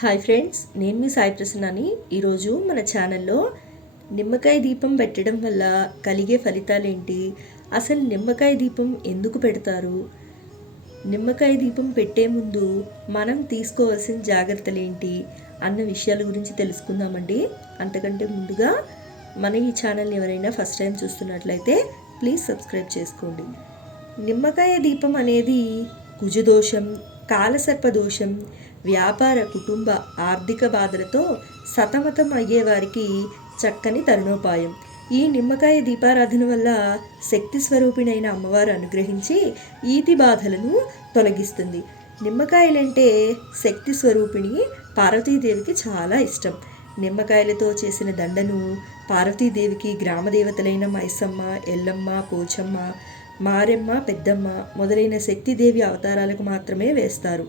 Hi friends, నేను మీ సాయి ప్రసన్నాని. ఈరోజు మన ఛానల్లో నిమ్మకాయ దీపం పెట్టడం వల్ల కలిగే ఫలితాలు ఏంటి, అసలు నిమ్మకాయ దీపం ఎందుకు పెడతారు, నిమ్మకాయ దీపం పెట్టే ముందు మనం తీసుకోవాల్సిన జాగ్రత్తలు ఏంటి అన్న విషయాల గురించి తెలుసుకుందామండి. అంతకంటే ముందుగా మన ఈ ఛానల్ని ఎవరైనా ఫస్ట్ టైం చూస్తున్నట్లయితే ప్లీజ్ సబ్స్క్రైబ్ చేసుకోండి. నిమ్మకాయ దీపం అనేది కుజదోషం, కాలసర్పదోషం, వ్యాపార, కుటుంబ, ఆర్థిక బాధలతో సతమతం అయ్యేవారికి చక్కని తరుణోపాయం. ఈ నిమ్మకాయ దీపారాధన వల్ల శక్తి స్వరూపిణైన అమ్మవారు అనుగ్రహించి ఈతి బాధలను తొలగిస్తుంది. నిమ్మకాయలంటే శక్తి స్వరూపిణి పార్వతీదేవికి చాలా ఇష్టం. నిమ్మకాయలతో చేసిన దండను పార్వతీదేవికి గ్రామదేవతలైన మైసమ్మ, ఎల్లమ్మ, పోచమ్మ, మారెమ్మ, పెద్దమ్మ మొదలైన శక్తిదేవి అవతారాలకు మాత్రమే వేస్తారు.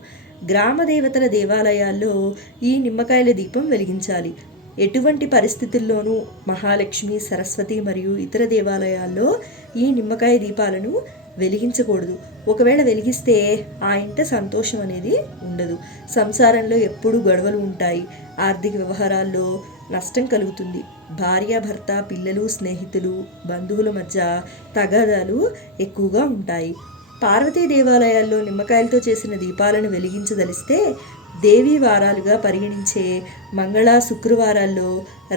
గ్రామదేవతల దేవాలయాల్లో ఈ నిమ్మకాయల దీపం వెలిగించాలి. ఎటువంటి పరిస్థితుల్లోనూ మహాలక్ష్మి, సరస్వతి మరియు ఇతర దేవాలయాల్లో ఈ నిమ్మకాయ దీపాలను వెలిగించకూడదు. ఒకవేళ వెలిగిస్తే ఆ ఇంట సంతోషం అనేది ఉండదు. సంసారంలో ఎప్పుడూ గొడవలు ఉంటాయి. ఆర్థిక వ్యవహారాల్లో నష్టం కలుగుతుంది. భార్య, భర్త, పిల్లలు, స్నేహితులు, బంధువుల మధ్య తగాదాలు ఎక్కువగా ఉంటాయి. పార్వతీ దేవాలయాల్లో నిమ్మకాయలతో చేసిన దీపాలను వెలిగించదలిస్తే దేవీ వారాలుగా పరిగణించే మంగళ, శుక్రవారాల్లో,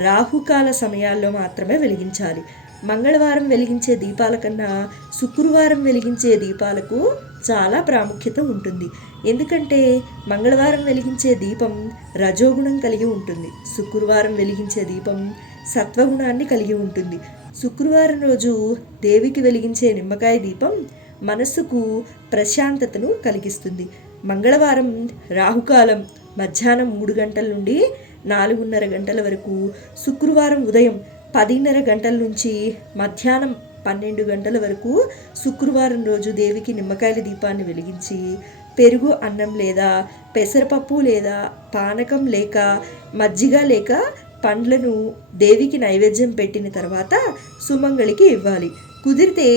రాహుకాల సమయాల్లో మాత్రమే వెలిగించాలి. మంగళవారం వెలిగించే దీపాల కన్నా శుక్రవారం వెలిగించే దీపాలకు చాలా ప్రాముఖ్యత ఉంటుంది. ఎందుకంటే మంగళవారం వెలిగించే దీపం రజోగుణం కలిగి ఉంటుంది, శుక్రవారం వెలిగించే దీపం సత్వగుణాన్ని కలిగి ఉంటుంది. శుక్రవారం రోజు దేవికి వెలిగించే నిమ్మకాయ దీపం మనస్సుకు ప్రశాంతతను కలిగిస్తుంది. మంగళవారం రాహుకాలం మధ్యాహ్నం 3 గంటల నుండి 4:30 గంటల వరకు, శుక్రవారం ఉదయం 10:30 గంటల నుంచి మధ్యాహ్నం 12 గంటల వరకు శుక్రవారం రోజు దేవికి నిమ్మకాయల దీపాన్ని వెలిగించి పెరుగు అన్నం లేదా పెసరపప్పు లేదా పానకం లేక మజ్జిగ లేక పండ్లను దేవికి నైవేద్యం పెట్టిన తర్వాత సుమంగళికి ఇవ్వాలి. కుదిరితే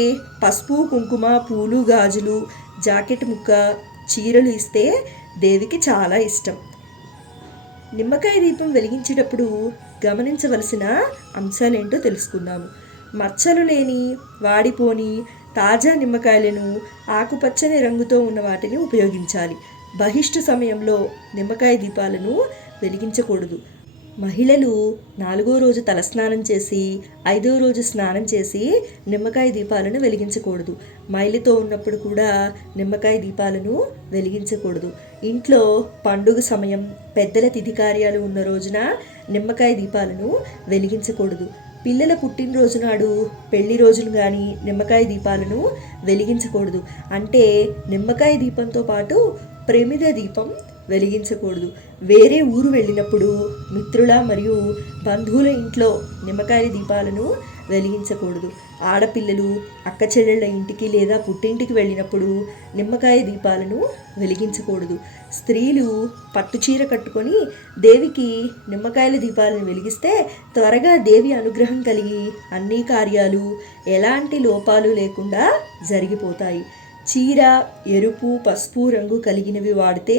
పసుపు, కుంకుమ, పూలు, గాజులు, జాకెట్ ముక్క, చీరలు ఇస్తే దేవికి చాలా ఇష్టం. నిమ్మకాయ దీపం వెలిగించేటప్పుడు గమనించవలసిన అంశాలేంటో తెలుసుకుందాము. మచ్చలు లేని, వాడిపోని తాజా నిమ్మకాయలను, ఆకుపచ్చని రంగుతో ఉన్న వాటిని ఉపయోగించాలి. బహిష్టు సమయంలో నిమ్మకాయ దీపాలను వెలిగించకూడదు. మహిళలు 4వ రోజు తలస్నానం చేసి 5వ రోజు స్నానం చేసి నిమ్మకాయ దీపాలను వెలిగించకూడదు. మైలితో ఉన్నప్పుడు కూడా నిమ్మకాయ దీపాలను వెలిగించకూడదు. ఇంట్లో పండుగ సమయం, పెద్దల తిథి కార్యాలు ఉన్న రోజున నిమ్మకాయ దీపాలను వెలిగించకూడదు. పిల్లల పుట్టినరోజు నాడు, పెళ్లి రోజులు కానీ నిమ్మకాయ దీపాలను వెలిగించకూడదు. అంటే నిమ్మకాయ దీపంతో పాటు ప్రమిద దీపం వెలిగించకూడదు. వేరే ఊరు వెళ్ళినప్పుడు మిత్రుల మరియు బంధువుల ఇంట్లో నిమ్మకాయ దీపాలను వెలిగించకూడదు. ఆడపిల్లలు అక్క చెల్లెళ్ళ ఇంటికి లేదా పుట్టింటికి వెళ్ళినప్పుడు నిమ్మకాయ దీపాలను వెలిగించకూడదు. స్త్రీలు పట్టుచీర కట్టుకొని దేవికి నిమ్మకాయల దీపాలను వెలిగిస్తే త్వరగా దేవి అనుగ్రహం కలిగి అన్ని కార్యాలు ఎలాంటి లోపాలు లేకుండా జరిగిపోతాయి. చీర ఎరుపు, పసుపు రంగు కలిగినవి వాడితే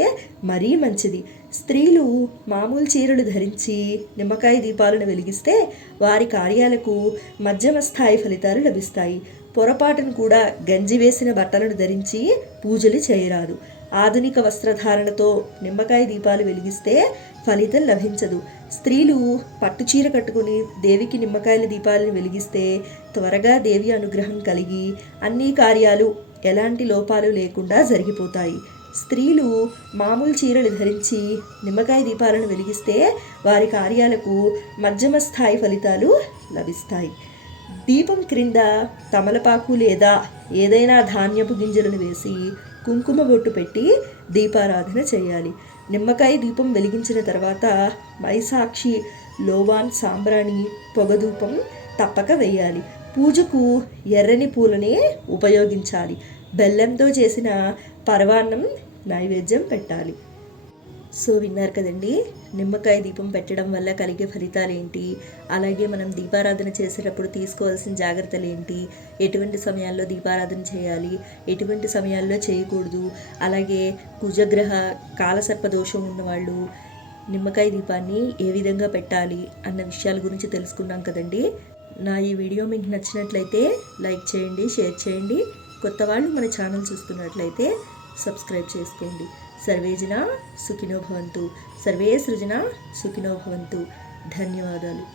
మరీ మంచిది. స్త్రీలు మామూలు చీరలు ధరించి నిమ్మకాయ దీపాలను వెలిగిస్తే వారి కార్యాలకు మధ్యమ స్థాయి ఫలితాలు లభిస్తాయి. పొరపాటును కూడా గంజి వేసిన బట్టలను ధరించి పూజలు చేయరాదు. ఆధునిక వస్త్రధారణతో నిమ్మకాయ దీపాలు వెలిగిస్తే ఫలితం లభించదు. స్త్రీలు పట్టుచీర కట్టుకుని దేవికి నిమ్మకాయల దీపాలను వెలిగిస్తే త్వరగా దేవి అనుగ్రహం కలిగి అన్ని కార్యాలు ఎలాంటి లోపాలు లేకుండా జరిగిపోతాయి. స్త్రీలు మామూలు చీరలు ధరించి నిమ్మకాయ దీపాలను వెలిగిస్తే వారి కార్యాలకు మధ్యమ స్థాయి ఫలితాలు లభిస్తాయి. దీపం క్రింద తమలపాకు లేదా ఏదైనా ధాన్యపు గింజలను వేసి కుంకుమ బొట్టు పెట్టి దీపారాధన చేయాలి. నిమ్మకాయ దీపం వెలిగించిన తర్వాత మైసాక్షి, లోవాన్, సాంబ్రాణి, పొగధూపం తప్పక వేయాలి. పూజకు ఎర్రని పూలనే ఉపయోగించాలి. బెల్లంతో చేసిన పరవాన్నం నైవేద్యం పెట్టాలి. సో విన్నారు కదండి, నిమ్మకాయ దీపం పెట్టడం వల్ల కలిగే ఫలితాలు ఏంటి, అలాగే మనం దీపారాధన చేసేటప్పుడు తీసుకోవాల్సిన జాగ్రత్తలు ఏంటి, ఎటువంటి సమయాల్లో దీపారాధన చేయాలి, ఎటువంటి సమయాల్లో చేయకూడదు, అలాగే కుజగ్రహ, కాలసర్పదోషం ఉన్నవాళ్ళు నిమ్మకాయ దీపాన్ని ఏ విధంగా పెట్టాలి అన్న విషయాల గురించి తెలుసుకున్నాం కదండి. నా ఈ వీడియో మీకు నచ్చినట్లయితే లైక్ చేయండి, షేర్ చేయండి. కొత్త వాళ్ళు మన ఛానల్ చూస్తున్నట్లయితే సబ్స్క్రైబ్ చేసుకోండి. సర్వేజన సుఖినో భవంతు. సర్వే సృజన సుఖినో భవంతు. ధన్యవాదాలు.